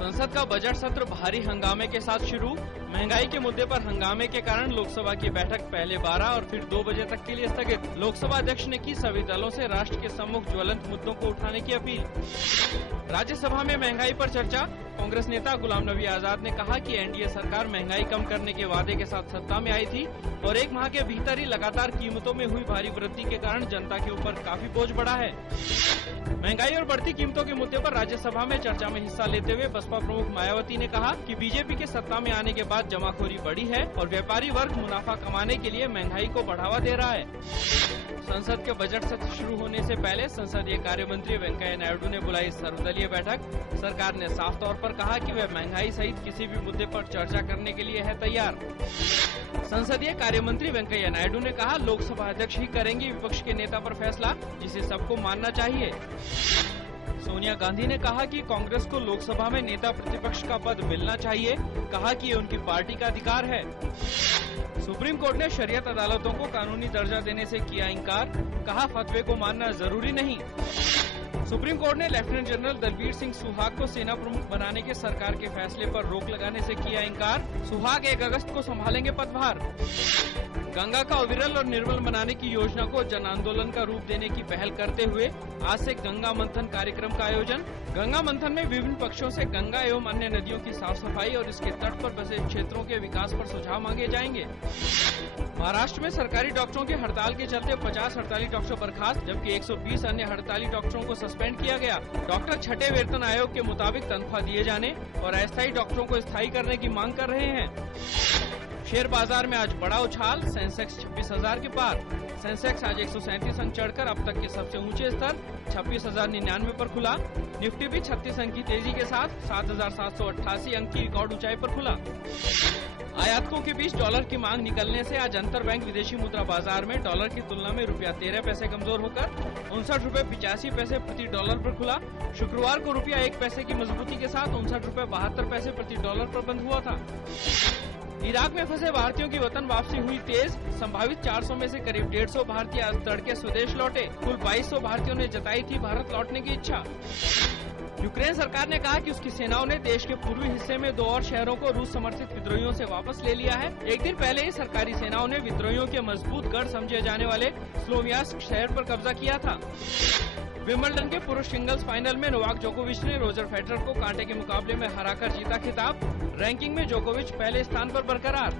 संसद का बजट सत्र भारी हंगामे के साथ शुरू। महंगाई के मुद्दे पर हंगामे के कारण लोकसभा की बैठक पहले 12 और फिर 2 बजे तक के लिए स्थगित। लोकसभा अध्यक्ष ने की सभी दलों से राष्ट्र के सम्मुख ज्वलंत मुद्दों को उठाने की अपील। राज्यसभा में महंगाई पर चर्चा। कांग्रेस नेता गुलाम नबी आजाद ने कहा कि एनडीए सरकार महंगाई कम करने के वादे के साथ सत्ता में आई थी और 1 माह के भीतर ही लगातार कीमतों में हुई भारी वृद्धि के कारण जनता के ऊपर काफी बोझ बढ़ा है। महंगाई और बढ़ती कीमतों के मुद्दे पर राज्यसभा में चर्चा में हिस्सा लेते हुए बसपा प्रमुख मायावती ने कहा कि बीजेपी के सत्ता में आने के बाद जमाखोरी बढ़ी है और व्यापारी वर्ग मुनाफा कमाने के लिए महंगाई को बढ़ावा दे रहा है। संसद के बजट सत्र शुरू होने से पहले संसदीय कार्य मंत्री वेंकैया नायडू ने बुलाई सर्वदलीय बैठक। सरकार ने साफ तौर पर कहा कि वह महंगाई सहित किसी भी मुद्दे पर चर्चा करने के लिए है तैयार। संसदीय कार्य मंत्री वेंकैया नायडू ने कहा, लोकसभा अध्यक्ष ही करेंगे विपक्ष के नेता पर फैसला, जिसे सबको मानना चाहिए। सोनिया गांधी ने कहा कि कांग्रेस को लोकसभा में नेता प्रतिपक्ष का पद मिलना चाहिए। कहा कि ये उनकी पार्टी का अधिकार है। सुप्रीम कोर्ट ने शरीयत अदालतों को कानूनी दर्जा देने से किया इंकार। कहा, फतवे को मानना जरूरी नहीं। सुप्रीम कोर्ट ने लेफ्टिनेंट जनरल दलबीर सिंह सुहाग को सेना प्रमुख बनाने के सरकार के फैसले पर रोक लगाने से किया इंकार। सुहाग 1 अगस्त को संभालेंगे पदभार। गंगा का अविरल और निर्मल बनाने की योजना को जन आंदोलन का रूप देने की पहल करते हुए आज से गंगा मंथन कार्यक्रम का आयोजन। गंगा मंथन में विभिन्न पक्षों से गंगा एवं अन्य नदियों की साफ सफाई और इसके तट पर बसे क्षेत्रों के विकास पर सुझाव मांगे जाएंगे। महाराष्ट्र में सरकारी डॉक्टरों की हड़ताल के चलते 50 हड़ताली डॉक्टर बर्खास्त, जबकि 120 अन्य हड़ताली डॉक्टरों को सस्पेंड किया गया। डॉक्टर छठे वेतन आयोग के मुताबिक तनख्वाह दिए जाने और अस्थायी डॉक्टरों को स्थायी करने की मांग कर रहे हैं। शेयर बाजार में आज बड़ा उछाल। सेंसेक्स 26,000 के पार। सेंसेक्स आज 137 अंक चढ़कर अब तक के सबसे ऊंचे स्तर 26,099 पर खुला। निफ्टी भी 36 अंक की तेजी के साथ 7,788 अंक की रिकॉर्ड ऊंचाई पर खुला। आयातकों के बीच डॉलर की मांग निकलने से आज अंतर बैंक विदेशी मुद्रा बाजार में डॉलर की तुलना में रुपया 13 पैसे कमजोर होकर 59 रुपए 85 पैसे प्रति डॉलर पर खुला। शुक्रवार को रुपया 1 पैसे की मजबूती के साथ 59 रुपए 72 पैसे प्रति डॉलर पर बंद हुआ था। इराक में फंसे भारतीयों की वतन वापसी हुई तेज। संभावित 400 में से करीब 150 भारतीय आज तड़के स्वदेश लौटे। कुल 2200 भारतीयों ने जताई थी भारत लौटने की इच्छा। यूक्रेन सरकार ने कहा कि उसकी सेनाओं ने देश के पूर्वी हिस्से में 2 और शहरों को रूस समर्थित विद्रोहियों से वापस ले लिया है। एक दिन पहले ही सरकारी सेनाओं ने विद्रोहियों के मजबूत गढ़ समझे जाने वाले स्लोवियांस्क शहर पर कब्जा किया था। विंबलडन के पुरुष सिंगल्स फाइनल में नोवाक जोकोविच ने रोजर फेडरर को कांटे के मुकाबले में हराकर जीता खिताब। रैंकिंग में जोकोविच पहले स्थान पर बरकरार।